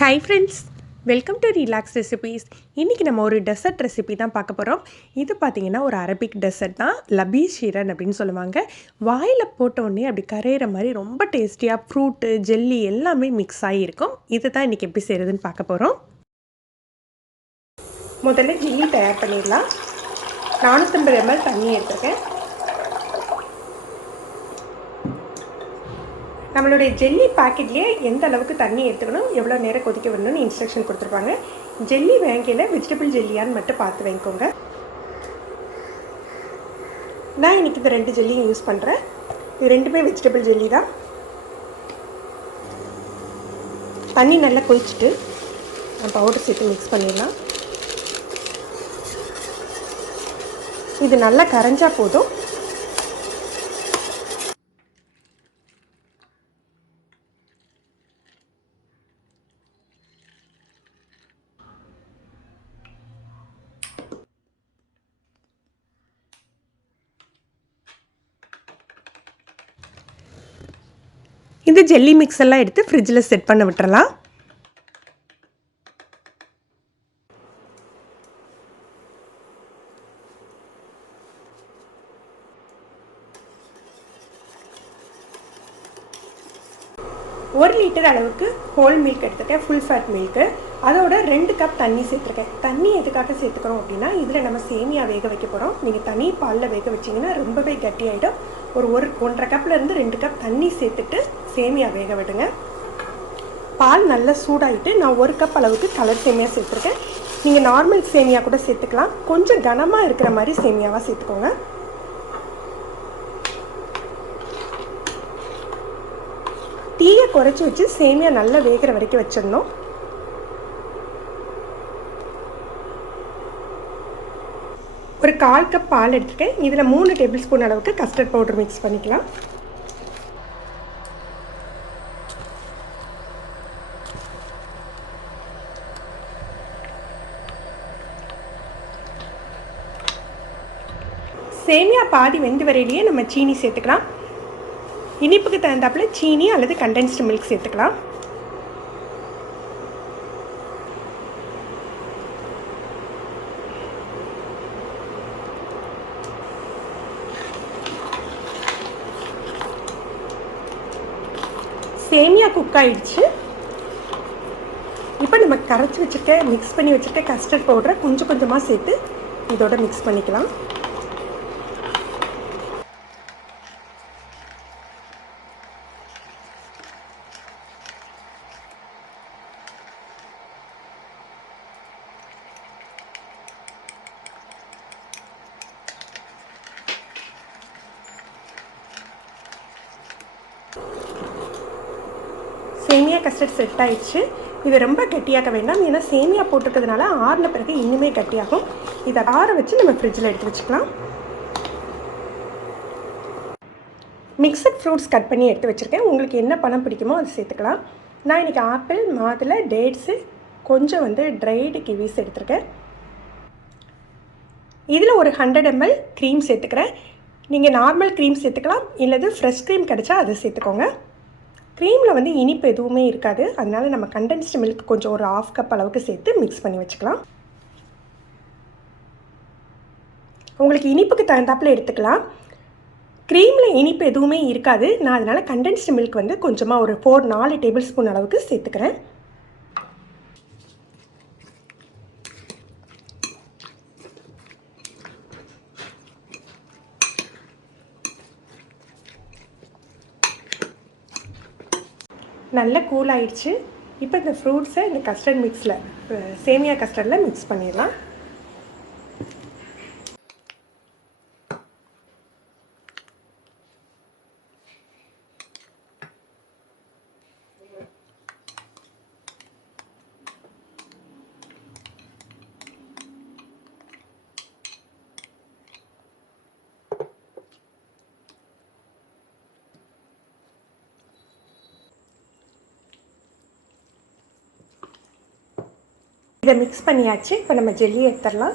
Hi friends, welcome to relax recipes. இன்றைக்கி நம்ம ஒரு டெசர்ட் ரெசிபி தான் பார்க்க போகிறோம். இது பார்த்திங்கன்னா ஒரு அரபிக் டெசர்ட் தான். ஷிரன் அப்படின்னு சொல்லுவாங்க. வாயில் போட்டோடனே அப்படி கரையிற மாதிரி ரொம்ப டேஸ்டியாக ஃப்ரூட்டு ஜெல்லி எல்லாமே மிக்ஸ் ஆகியிருக்கும். இது தான் இன்றைக்கி எப்படி செய்கிறதுன்னு பார்க்க போகிறோம். முதல்ல ஜெல்லி தயார் பண்ணிடலாம். 450 ml தண்ணி எடுத்துருக்கேன். நம்மளுடைய ஜெல்லி பேக்கெட்லேயே எந்த அளவுக்கு தண்ணி எடுத்துக்கணும், எவ்வளோ நேரம் கொதிக்க விடணும்னு இன்ஸ்ட்ரக்ஷன் கொடுத்துருப்பாங்க. ஜெல்லி வாங்கிக்கையில் வெஜிடபிள் ஜெல்லியான்னு மட்டும் பார்த்து வாங்கிக்கோங்க. நான் இன்றைக்கி இந்த 2 ஜெல்லியும் யூஸ் பண்ணுறேன். இது 2மே வெஜிடபிள் ஜெல்லி தான். தண்ணி நல்லா கொதிச்சுட்டு பவுடர் சேர்த்து மிக்ஸ் பண்ணிடலாம். இது நல்லா கரைஞ்சா போதும். இந்த ஜெல்லி மிக்ஸ் எல்லாம் எடுத்து ஃப்ரிட்ஜில் செட் பண்ண விட்டுறலாம். ஒரு லிட்டர் அளவுக்கு ஹோல் மில்க் எடுத்துருக்கேன், ஃபுல் ஃபேட் மில்க்கு. அதோட 2 கப் தண்ணி சேர்த்துருக்கேன். தண்ணி எதுக்காக சேர்த்துக்கிறோம் அப்படின்னா, இதில் நம்ம சேமியா வேக வைக்க போகிறோம். நீங்கள் தனி பாலில் வேக வச்சிங்கன்னா ரொம்பவே கட்டியாகிடும். ஒரு 1.5 கப்லேருந்து 2 கப் தண்ணி சேர்த்துட்டு சேமியா வேக விடுங்க. பால் நல்லா சூடாகிட்டு நான் 1 கப் அளவுக்கு கலர் சேமியா சேர்த்துருக்கேன். நீங்கள் நார்மல் சேமியா கூட சேர்த்துக்கலாம். கொஞ்சம் கனமாக இருக்கிற மாதிரி சேமியாவாக சேர்த்துக்கோங்க. தீயை குறைச்சி வச்சு சேமியா நல்லா வேகிற வரைக்கும் வச்சிடணும். ஒரு 1/4 கப் பால் எடுத்துருக்கேன். இதில் 3 டேபிள் ஸ்பூன் அளவுக்கு கஸ்டர்ட் பவுடர் மிக்ஸ் பண்ணிக்கலாம். சேமியா பாதி வெந்து வரையிலேயே நம்ம சீனி சேர்த்துக்கலாம். இனிப்புக்கு தகுந்தாப்புல சீனி அல்லது கண்டென்ஸ்டு மில்க் சேர்த்துக்கலாம். சேமியா குக் ஆகிடுச்சு. இப்போ நம்ம கரைச்சி வச்சுருக்க மிக்ஸ் பண்ணி வச்சுருக்க கஸ்டர்ட் பவுடரை கொஞ்சம் கொஞ்சமாக சேர்த்து இதோட மிக்ஸ் பண்ணிக்கலாம். சேமியா கஸ்டர்ட் செட் ஆயிடுச்சு. இதை ரொம்ப கட்டியாக்க வேண்டாம், ஏன்னா சேமியா போட்டுக்கிறதுனால ஆறின பிறகு இன்னுமே கட்டியாகும். இதை ஆற வச்சு நம்ம ஃப்ரிட்ஜில் எடுத்து வச்சுக்கலாம். மிக்சட் ஃப்ரூட்ஸ் கட் பண்ணி எடுத்து வச்சுருக்கேன். உங்களுக்கு என்ன பழம் பிடிக்குமோ அதை சேர்த்துக்கலாம். நான் இன்றைக்கி ஆப்பிள், மாதுளை, டேட்ஸு, கொஞ்சம் ட்ரைடு கிவிஸ் எடுத்துருக்கேன். இதில் ஒரு 100 ml க்ரீம் சேர்த்துக்கிறேன். நீங்கள் நார்மல் க்ரீம் சேர்த்துக்கலாம், இல்லது ஃப்ரெஷ் க்ரீம் கிடச்சா அதை சேர்த்துக்கோங்க. க்ரீமில் இனிப்பு எதுவுமே இருக்காது, அதனால் நம்ம கண்டென்ஸ்டு மில்க் கொஞ்சம் ஒரு 1/2 கப் அளவுக்கு சேர்த்து மிக்ஸ் பண்ணி வச்சுக்கலாம். உங்களுக்கு இனிப்புக்கு தகுந்தாப்பில் எடுத்துக்கலாம். க்ரீமில் இனிப்பு எதுவுமே இருக்காது. நான் அதனால் கண்டென்ஸ்டு மில்க் கொஞ்சமாக ஒரு 4 டேபிள் ஸ்பூன் அளவுக்கு சேர்த்துக்கிறேன். நல்லா கூல் ஆகிடுச்சு. இப்போ இந்த ஃப்ரூட்ஸை இந்த கஸ்டர்ட் மிக்ஸில், சேமியா கஸ்டர்டில் மிக்ஸ் பண்ணிடலாம். இதை மிக்ஸ் பண்ணியாச்சு. இப்போ நம்ம ஜெல்லி எடுத்துடலாம்.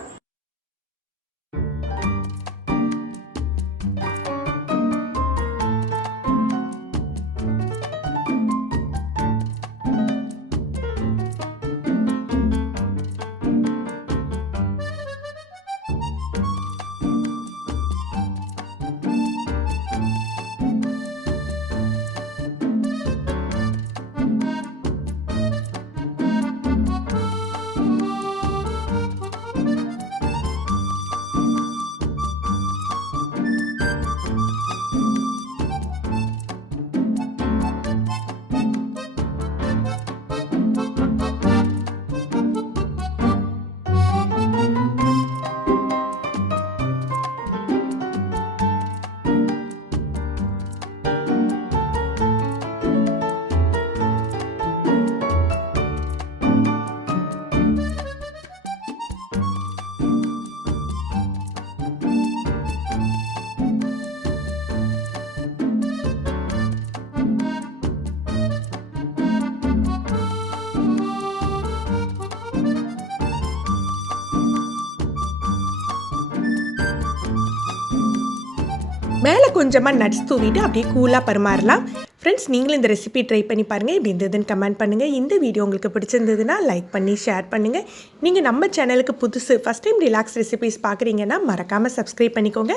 மேலே கொஞ்சமாக நட்ஸ் தூவிட்டு அப்படியே கூலாக பரிமாறலாம். ஃப்ரெண்ட்ஸ், நீங்களும் இந்த ரெசிபி ட்ரை பண்ணி பாருங்கள். இப்படி இருந்ததுன்னு கமெண்ட் பண்ணுங்கள். இந்த வீடியோ உங்களுக்கு பிடிச்சிருந்ததுன்னா லைக் பண்ணி ஷேர் பண்ணுங்கள். நீங்கள் நம்ம சேனலுக்கு புதுசு ஃபஸ்ட் டைம் ரிலாக்ஸ் ரெசிபிஸ் பார்க்குறீங்கன்னா மறக்காமல் சப்ஸ்கிரைப் பண்ணிக்கோங்க.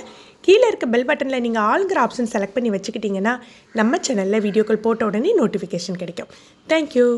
கீழே இருக்க பெல் பட்டனில் நீங்கள் ஆளுங்கிற ஆப்ஷன் செலக்ட் பண்ணி வச்சுக்கிட்டிங்கன்னா நம்ம சேனலில் வீடியோக்கள் போட்ட உடனே நோட்டிஃபிகேஷன் கிடைக்கும். தேங்க்யூ.